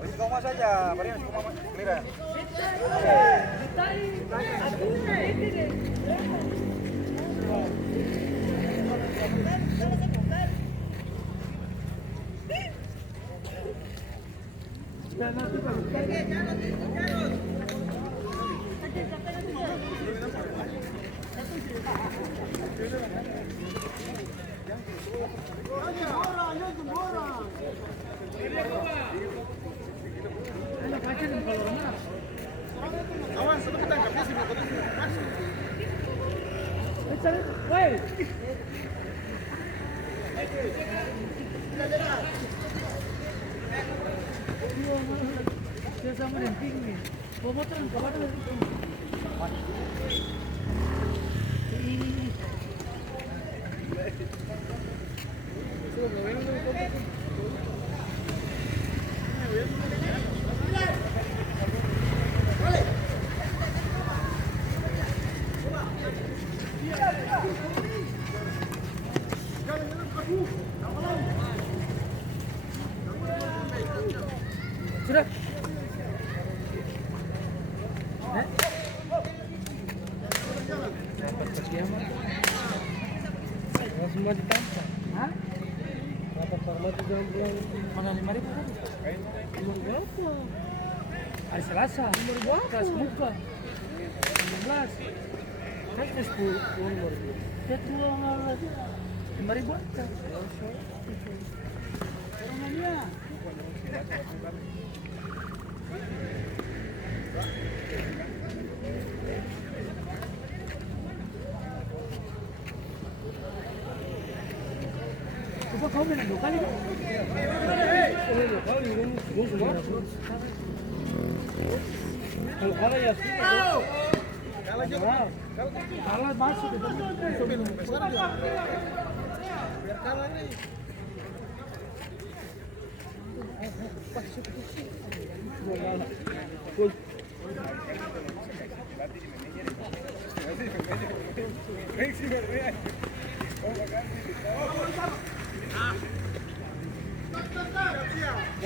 Habis kau mas saja, Maria kau mas clear. Awan, sebab kita tangkap dia sih, betul sih. Dia sama dengan tinggi. Bawa motor ke mana? Sudah. Semua ditangkap. Hah? Berapa format itu yang mana 5.000 kan? Nomor berapa? Hari Selasa. Nomor berapa? Kelas muka. 16. Kan ke 10 nomor. Dia tua lagi. 5.000 aja. Orangnya. Coba kau main 2 kali kan? Kalau kalah ya kalah masuk itu. Biar kalah nih.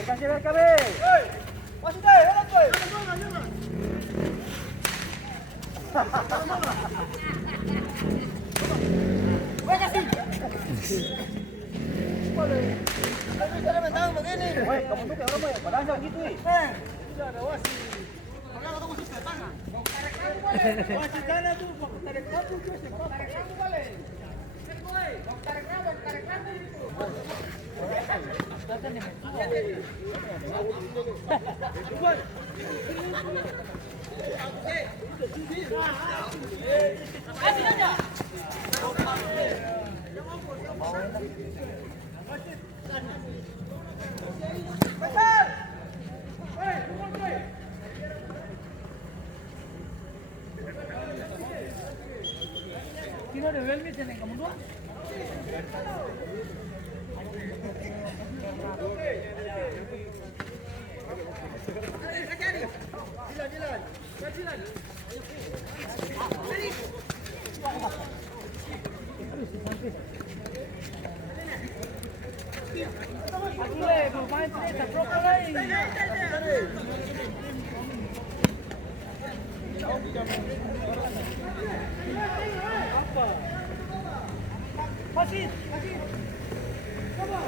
Kasih RKB. Masuk deh, enak boy. Gue kasih. Boleh. Tapi cara mentang begini. Woi, kamu tuh kayak orang padahal jangan gitu, tidak ada wasit. Makanya kamu susah tangan. Wasit sana tuh, tarik kamu tuh, tarik kamu boleh. Tarik kamu itu. Kino de Belmi tienen como dua. Aku le, bermain terus, proper lagi. Apa? Masih. Coba.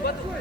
Batu.